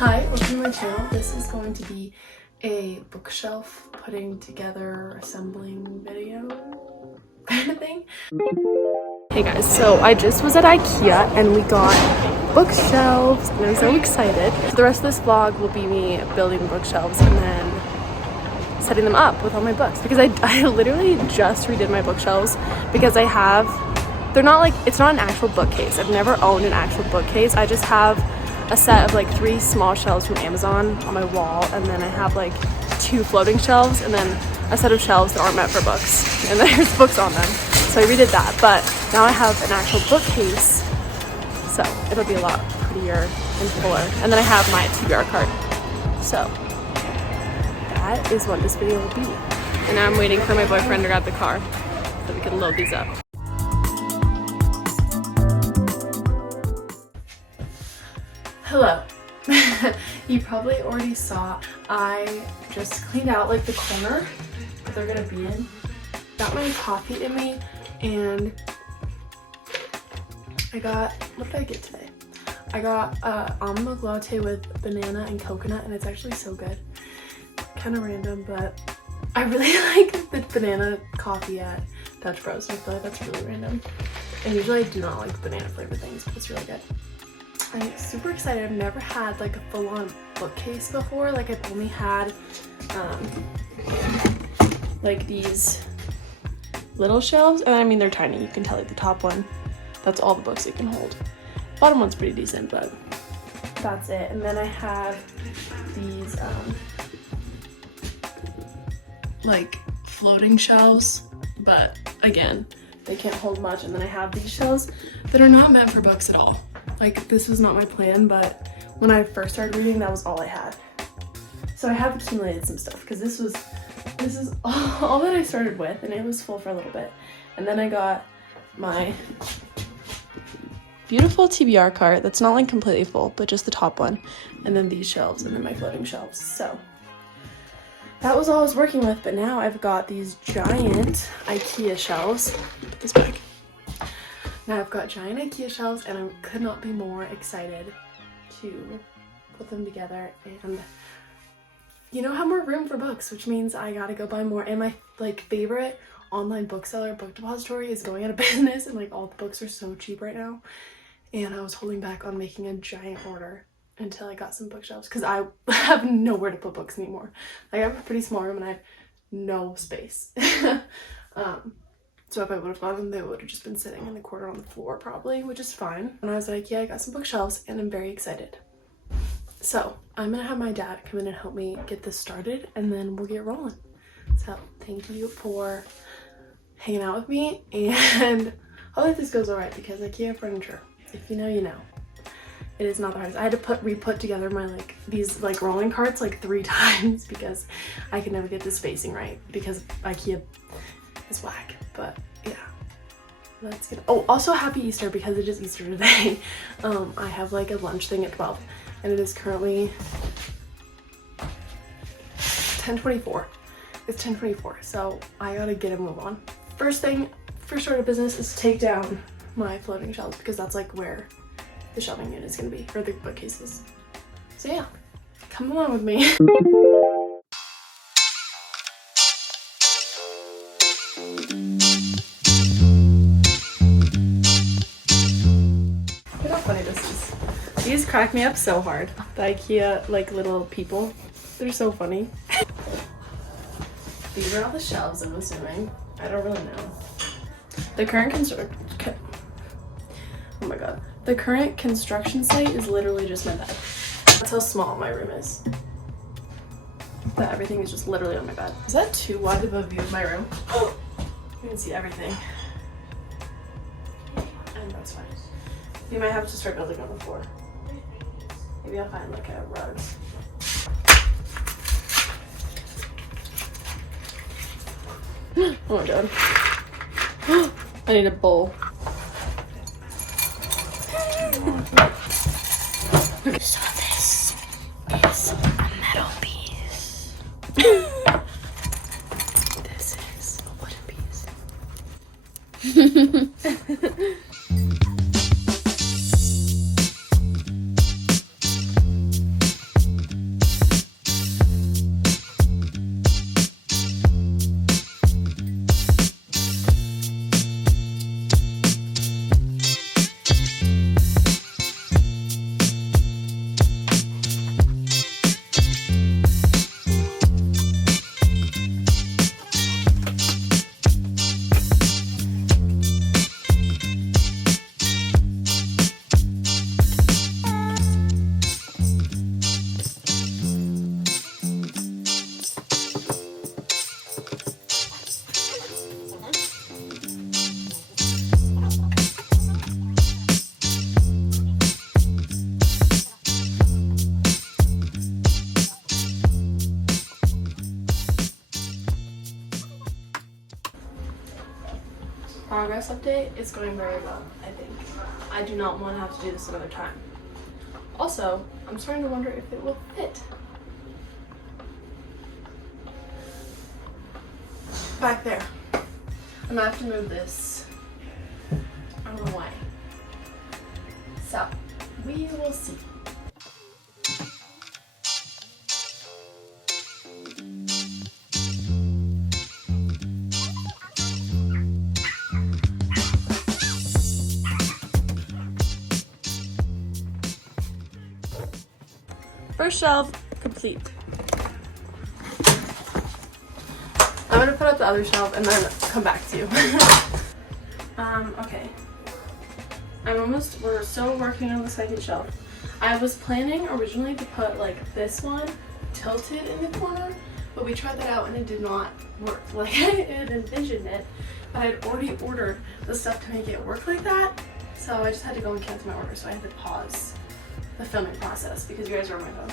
Hi, welcome to my channel. This is going to be a bookshelf putting together, assembling video kind of thing. Hey guys, so I just was at IKEA and we got bookshelves and I'm so excited. So the rest of this vlog will be me building bookshelves and then setting them up with all my books, because I literally just redid my bookshelves because they're not like, it's not an actual bookcase. I've never owned an actual bookcase. I just have a set of like 3 small shelves from Amazon on my wall, and then I have like 2 floating shelves and then a set of shelves that aren't meant for books, and there's books on them. So I redid that, but now I have an actual bookcase, so it'll be a lot prettier and fuller. And then I have my TBR card. So that is what this video will be. And now I'm waiting for my boyfriend to grab the car so we can load these up. Hello. You probably already saw I just cleaned out like the corner that they're gonna be in. Got my coffee in me, and I got, what did I get today? I got almond milk latte with banana and coconut, and it's actually so good. Kind of random, but I really like the banana coffee at Dutch Bros, and I feel like that's really random. And usually I do not like banana flavored things, but it's really good. I'm super excited. I've never had like a full-on bookcase before. Like I've only had like these little shelves, and I mean they're tiny. You can tell, like the top one, that's all the books it can hold. Bottom one's pretty decent, but that's it. And then I have these like floating shelves, but again, they can't hold much. And then I have these shelves that are not meant for books at all. Like, this was not my plan, but when I first started reading, that was all I had. So I have accumulated some stuff, because this is all that I started with, and it was full for a little bit. And then I got my beautiful TBR cart that's not like completely full, but just the top one. And then these shelves, and then my floating shelves. So that was all I was working with, but now I've got these giant IKEA shelves. This bag. Now I've got giant IKEA shelves, and I could not be more excited to put them together and, you know, have more room for books, which means I gotta go buy more. And my like favorite online bookseller, Book Depository, is going out of business, and like all the books are so cheap right now. And I was holding back on making a giant order until I got some bookshelves, because I have nowhere to put books anymore. Like I have a pretty small room and I have no space. So if I would have gotten them, they would have just been sitting in the corner on the floor probably, which is fine. When I was at IKEA, I got some bookshelves, and I'm very excited. So I'm gonna have my dad come in and help me get this started, and then we'll get rolling. So thank you for hanging out with me, and hopefully this goes all right, because IKEA furniture, if you know, you know. It is not the hardest. I had to re-put together my these rolling carts like 3 times because I could never get the spacing right, because IKEA is whack. But yeah, let's get, oh, also happy Easter, because it is Easter today. I have like a lunch thing at 12, and it is currently 10:24. It's 10:24, so I gotta get a move on. First order of business is to take down my floating shelves, because that's like where the shelving unit is gonna be, or the bookcases. So yeah, come along with me. Look how funny this is. These crack me up so hard. The IKEA little people, they're so funny. These are all the shelves, I'm assuming. I don't really know. The current oh my god. The current construction site is literally just my bed. That's how small my room is. That everything is just literally on my bed. Is that too wide of a view of my room? You can see everything. And that's fine. You might have to start building on the floor. Maybe I'll find like a rug. Oh my god. I need a bowl. Okay. So this is a metal piece. This is a wooden piece. progress update. It's going very well, I think. I do not want to have to do this another time. Also, I'm starting to wonder if it will fit. Back there. I'm gonna have to move this. I don't know why. So, we will see. First shelf complete. I'm gonna put up the other shelf and then come back to you. Okay. We're still working on the second shelf. I was planning originally to put like this one tilted in the corner, but we tried that out and it did not work like I had envisioned it. But I had already ordered the stuff to make it work like that, so I just had to go and cancel my order, so I had to pause the filming process because you guys are on my phone.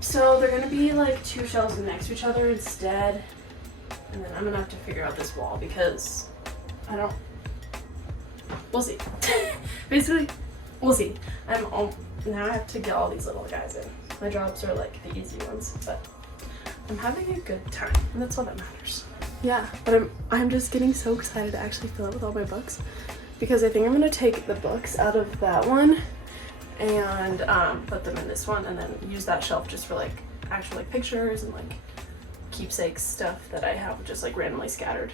So they're gonna be like two shelves next to each other instead, and then I'm gonna have to figure out this wall because we'll see. Basically, we'll see. Now I have to get all these little guys in. My jobs are like the easy ones, but I'm having a good time, and that's all that matters. Yeah, but I'm just getting so excited to actually fill it with all my books because I think I'm gonna take the books out of that one and put them in this one, and then use that shelf just for like actual like pictures and like keepsakes stuff that I have just like randomly scattered.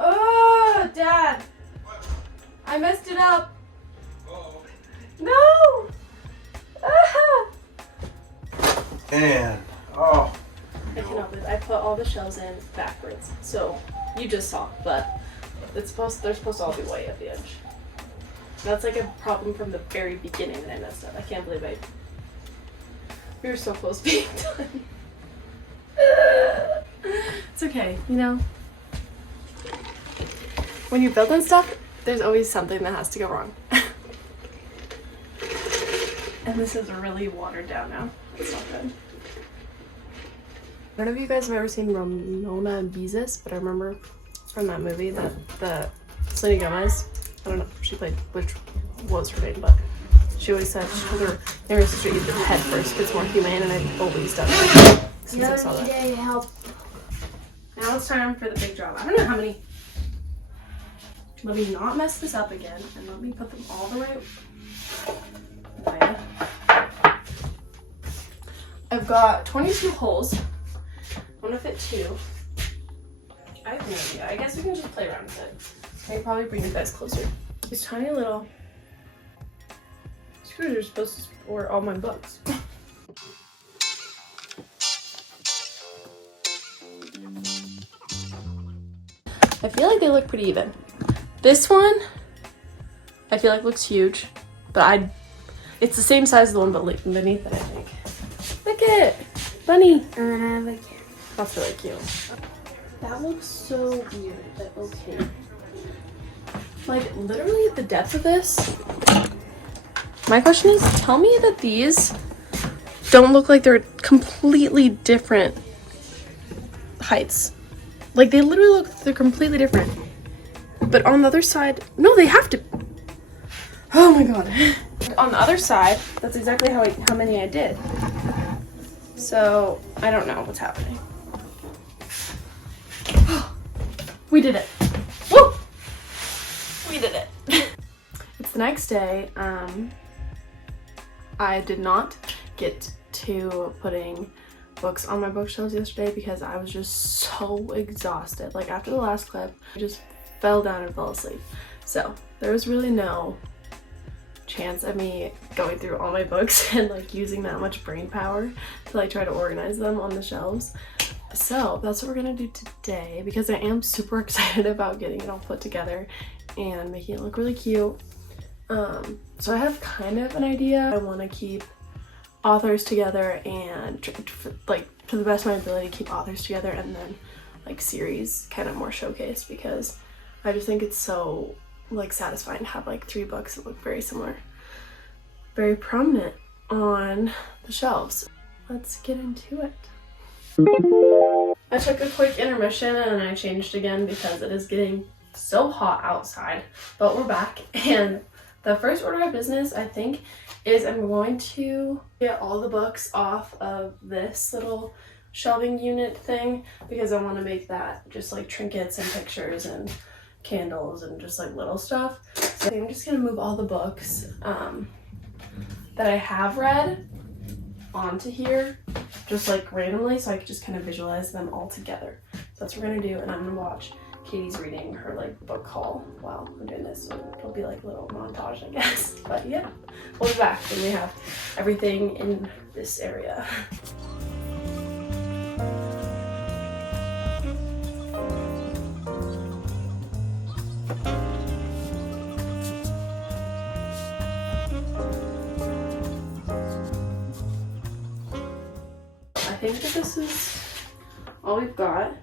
Oh, Dad! I messed it up. Uh-oh. No! Ah! Man, oh. I cannot believe I put all the shelves in backwards. So you just saw, but they're supposed to all be white at the edge. That's like a problem from the very beginning that I messed up. I can't believe we were so close to being done. It's okay, you know. When you're building stuff, there's always something that has to go wrong. And this is really watered down now. It's not good. I don't know if you guys have ever seen Ramona and Beezus, but I remember from that movie that the Selena Gomez, I don't know if she played which was her name, but she always said she told her younger sister eat the head first because it's more humane, and I've always done that since I saw that. Help. Now it's time for the big job. I don't know how many. Let me not mess this up again, and let me put them all the right way. I've got 22 holes. I'm gonna fit 2. I have no idea. I guess we can just play around with it. I can probably bring you guys closer. These tiny little screws are supposed to support all my books. I feel like they look pretty even. This one, I feel like looks huge, but it's the same size as the one beneath it, I think. Look at it, bunny. And then I have a cat. That's really cute. That looks so weird, but okay. Like, literally the depth of this. My question is, tell me that these don't look like they're completely different heights. Like, they literally look like they're completely different. But on the other side, no, they have to. Oh my god. On the other side, that's exactly how many I did. So, I don't know what's happening. We did it. Woo! We did it. It's the next day. I did not get to putting books on my bookshelves yesterday because I was just so exhausted. Like, after the last clip, I just fell down and fell asleep. So there was really no chance of me going through all my books and like using that much brain power to like try to organize them on the shelves. So that's what we're gonna do today because I am super excited about getting it all put together and making it look really cute. So I have kind of an idea. I want to keep authors together and like to the best of my ability keep authors together, and then like series kind of more showcased, because I just think it's so like satisfying to have like 3 books that look very similar, very prominent on the shelves. Let's get into it. I took a quick intermission and I changed again because it is getting so hot outside, but we're back. And the first order of business, I think, is I'm going to get all the books off of this little shelving unit thing, because I want to make that just like trinkets and pictures and candles and just like little stuff. So I'm just gonna move all the books that I have read onto here just like randomly, so I could just kind of visualize them all together. So that's what we're gonna do, and I'm gonna watch Katie's reading her like book haul while I'm doing this, so it'll be like a little montage, I guess. But yeah, we'll be back when we have everything in this area. I think that this is all we've got.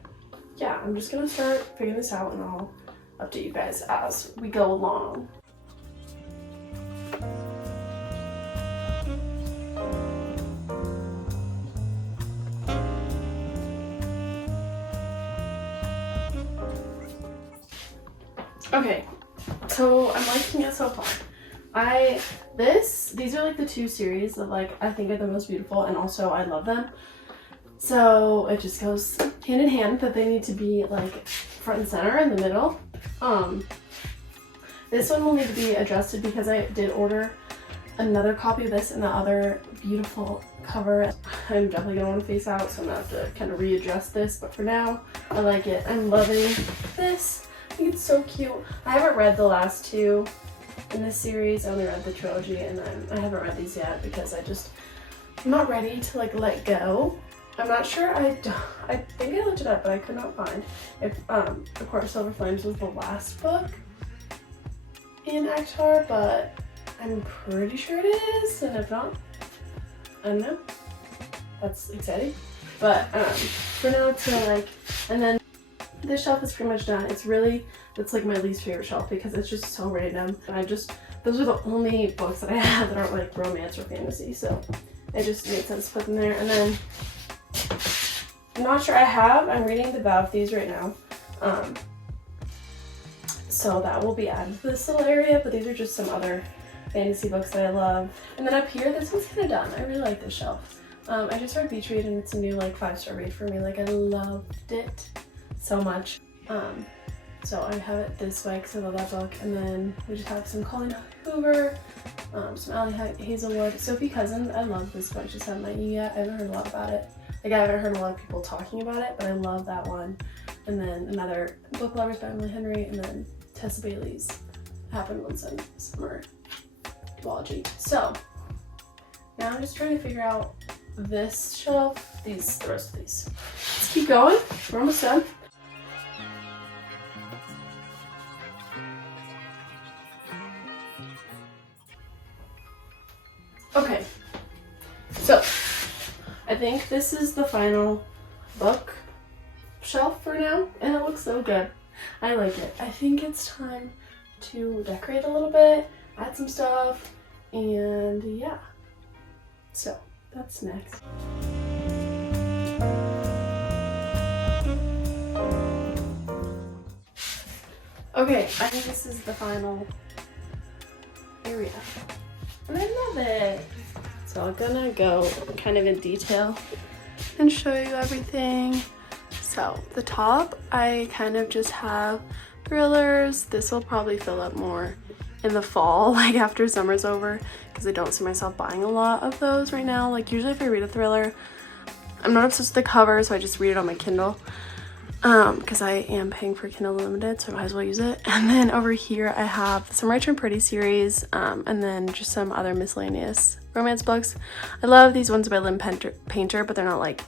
Yeah, I'm just gonna start figuring this out and I'll update you guys as we go along. Okay, so I'm liking it so far. These are like the 2 series that like I think are the most beautiful, and also I love them. So it just goes hand in hand that they need to be like front and center in the middle. This one will need to be adjusted because I did order another copy of this in the other beautiful cover. I'm definitely gonna want to face out, so I'm gonna have to kind of readjust this, but for now I like it. I'm loving this. I think it's so cute. I haven't read the last 2 in this series. I only read the trilogy, and then I haven't read these yet because I'm not ready to like let go. I'm not sure, I think I looked it up, but I could not find if The Court of Silver Flames was the last book in ACOTAR, but I'm pretty sure it is, and if not, I don't know. That's exciting. But for now, to like, and then this shelf is pretty much done. It's like my least favorite shelf because it's just so random. Those are the only books that I have that aren't like romance or fantasy, so it just made sense to put them there. And then I'm not sure I'm reading The Vow of Thieves right now. So that will be added to this little area, but these are just some other fantasy books that I love. And then up here, this one's kind of done. I really like this shelf. I just read Beach Read, and it's a new like 5-star read for me. Like, I loved it so much. So I have it this way because I love that book. And then we just have some Colleen Hoover, some Allie Hazelwood, Sophie Cousin. I love this book. I just haven't met you yet. I haven't heard a lot about it. Like, I haven't heard a lot of people talking about it, but I love that one. And then another Book Lovers by Emily Henry, and then Tessa Bailey's Happened One Summer duology. So now I'm just trying to figure out this shelf, the rest of these. Let's keep going. We're almost done. Okay, so I think this is the final book shelf for now, and it looks so good. I like it. I think it's time to decorate a little bit, add some stuff, and yeah. So that's next. Okay, I think this is the final area. And I love it. So I'm gonna go kind of in detail and show you everything. So the top, I kind of just have thrillers. This will probably fill up more in the fall, like after summer's over, because I don't see myself buying a lot of those right now. Like, usually if I read a thriller, I'm not obsessed with the cover, so I just read it on my Kindle. Because I am paying for Kindle Unlimited, so I might as well use it. And then over here I have some Rich and Pretty series, and then just some other miscellaneous romance books. I love these ones by Lynn Painter, but they're not like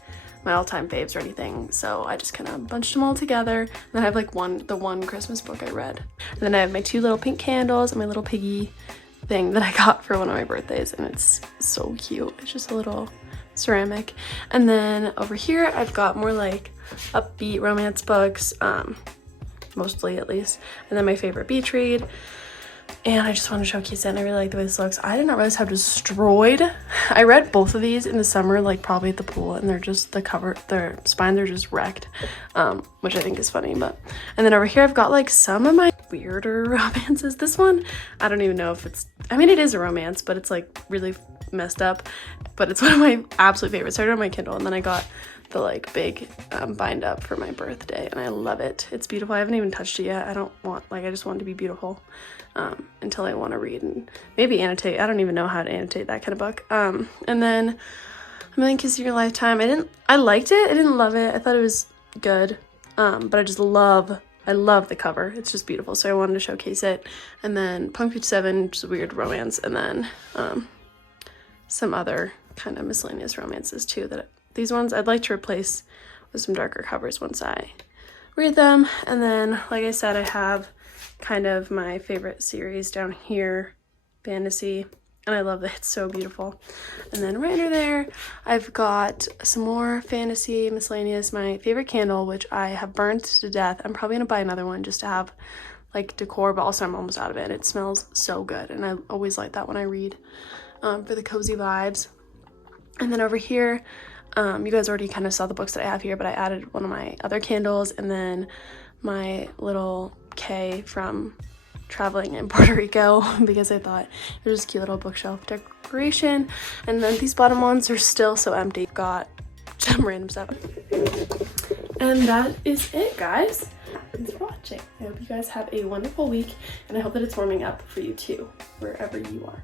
my all-time faves or anything, so I just kind of bunched them all together. And then I have like the one Christmas book I read. And then I have my 2 little pink candles and my little piggy thing that I got for one of my birthdays, and it's so cute. It's just a little ceramic. And then over here I've got more like upbeat romance books, mostly at least, and then my favorite beach read. And I just want to showcase it, and I really like the way this looks. I did not realize how destroyed. I read both of these in the summer, like probably at the pool, and they're just, the cover, their spine, they're just wrecked, which I think is funny. But, and then over here I've got like some of my weirder romances. This one, I don't even know if it's, I mean it is a romance, but it's like really messed up, but it's one of my absolute favorites. I started on my Kindle, and then I got the like big bind up for my birthday, and I love it. It's beautiful. I haven't even touched it yet. I don't want, like, I just want it to be beautiful until I want to read and maybe annotate. I don't even know how to annotate that kind of book. And then A Million Kisses in Your Lifetime. I liked it. I didn't love it. I thought it was good, but I love the cover. It's just beautiful, so I wanted to showcase it. And then Punk Beach 7, which is a weird romance, and then some other kind of miscellaneous romances too, that these ones I'd like to replace with some darker covers once I read them. And then, like I said, I have kind of my favorite series down here, fantasy, and I love that. It's so beautiful. And then right under there I've got some more fantasy miscellaneous, my favorite candle, which I have burnt to death. I'm probably gonna buy another one just to have like decor, but also I'm almost out of it. It smells so good, and I always like that when I read, for the cozy vibes. And then over here, you guys already kind of saw the books that I have here, but I added one of my other candles, and then my little K from traveling in Puerto Rico, because I thought it was a cute little bookshelf decoration. And then these bottom ones are still so empty. Got some random stuff. And that is it, guys. Thanks for watching. I hope you guys have a wonderful week, and I hope that it's warming up for you too, wherever you are.